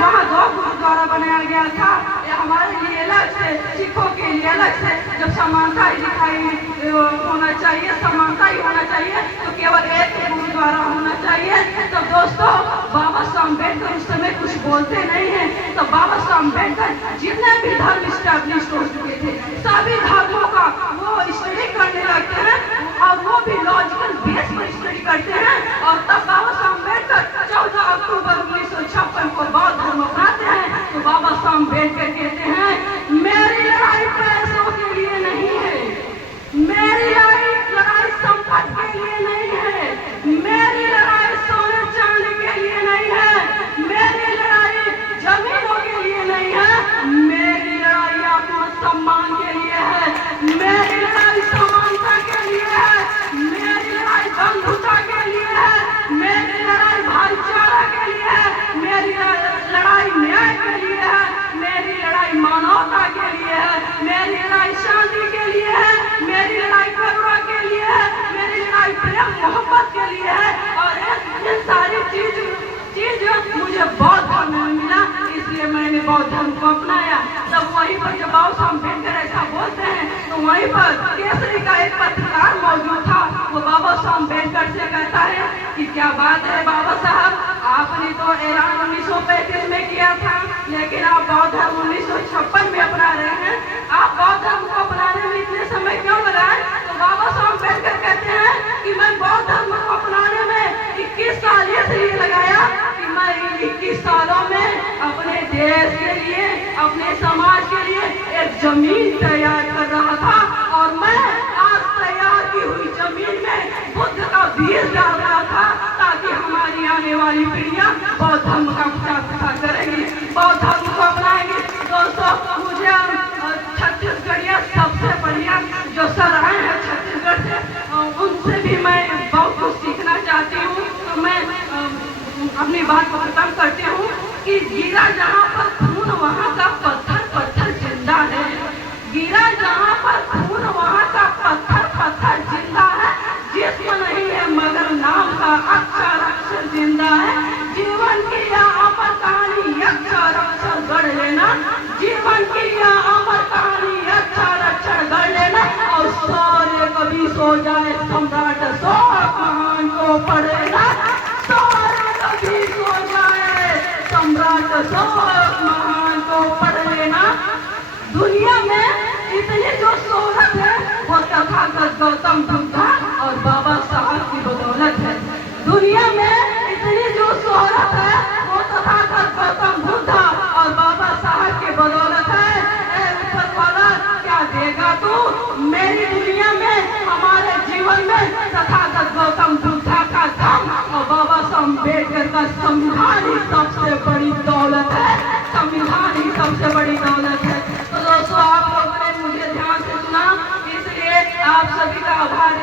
वहाँ 2 गुरुद्वारा बनाया गया था। ये हमारे लिए अलग से, सिखों के लिए अलग से जब समानता ही दिखाई होना चाहिए, समानता ही होना चाहिए, तो केवल एक गुरुद्वारा होना चाहिए। तो दोस्तों, बाबा साहब अम्बेडकर उस समय कुछ बोलते नहीं है, तो बाबा साहब अम्बेडकर जितने भी धर्म स्टैब्लिश हो चुके थे, सभी धर्मों का वो स्टडी करने लगते हैं और वो भी लॉजिकल बेस पर स्टडी करते हैं। और तब बाबा साहब अम्बेडकर 14 अक्टूबर 1956 को बौद्ध धर्म अपनाते हैं। तो बाबा साहब अम्बेडकर कहते हैं, मेरी लड़ाई पैसों के लिए नहीं है, मेरी लड़ाई संपत्ति के लिए नहीं है, मेरी लड़ाई सोने चांदी के लिए नहीं है, मेरी लड़ाई जमीनों के लिए नहीं है, मेरी लड़ाई आत्मसम्मान के लिए है, मेरी लड़ाई समानता के लिए है, मेरी लड़ाई बंधुता के लिए है, मेरी लड़ाई भाईचारा के लिए है, मेरी लड़ाई न्याय के लिए है, मेरी लड़ाई मानवता के लिए है, मेरी लड़ाई शांति के लिए है, मेरी लड़ाई करुणा के लिए है, मेरी लड़ाई प्रेम मोहब्बत के लिए है। और ये सारी चीज मुझे बौद्ध धर्म में मिला, इसलिए मैंने बौद्ध धर्म को अपनाया। तब वहीं पर जब बाबा साहब अम्बेडकर ऐसा बोलते हैं, तो वहीं पर केसरी का एक पत्रकार मौजूद था। वो बाबा साहब अम्बेडकर से कहता है कि क्या बात है बाबा साहब, आपने तो ऐलान 1935 में किया था, लेकिन आप बौद्ध धर्म 1956 में अपना रहे हैं, आप बौद्ध धर्म को अपनाने में इतने समय क्यों लगाए? तो बाबा साहब अम्बेडकर कहते हैं कि मैं बौद्ध धर्म को अपनाने में 21 साल इसलिए लगाया कि मैं 21 सालों में अपने देश के लिए, अपने समाज के लिए एक जमीन तैयार कर रहा था। और मैं आज तैयार की हुई जमीन में बुद्ध का बीज डाल रहा था, ताकि हमारी आने वाली पीढ़ियां बौद्ध धर्म का प्रचार करेंगी, बौद्ध धर्म को अपनाएंगे। दोस्तों, मुझे छत्तीसगढ़िया सबसे बढ़िया जो सर आए हैं छत्तीसगढ़ से, उनसे भी मैं बहुत कुछ सीखना चाहती हूँ। तो मैं अपनी बात को खत्म करती हूँ कि गिरा जहाँ पर खून वहाँ का पत्थर पत्थर जिंदा है, गिरा जहाँ पर खून वहाँ का पत्थर पत्थर जिंदा है, जिस्म नहीं है मगर नाम का अक्षर अक्षर जिंदा है। जीवन की यह अमर कहानी अक्षर अक्षर गढ़ लेना, जीवन की यह अमर कहानी अक्षर अक्षर गढ़ लेना। और सारे कभी सो जाए सम्राट अशोक महान को पढ़ेगा, सारे कभी सो जाए सम्राट अशोक महान को पढ़ लेना। दुनिया में इतनी जो शोहरत है वो तथागत गौतम बुद्ध और बाबा साहब की बदौलत है। दुनिया में इतनी जो शोहरत है वो तथागत गौतम बुद्ध और बाबा साहब की बदौलत है। ऊपर वाला क्या देगा तू मेरी दुनिया में, हमारे जीवन में तथागत गौतम बुद्ध का धर्म और बाबा साहब अम्बेडकर का संविधान ही सबसे बड़ी दौलत है, संविधान ही सबसे बड़ी दौलत है। तो दोस्तों, आप लोगों ने मुझे ध्यान से सुना, इसलिए आप सभी का आभार।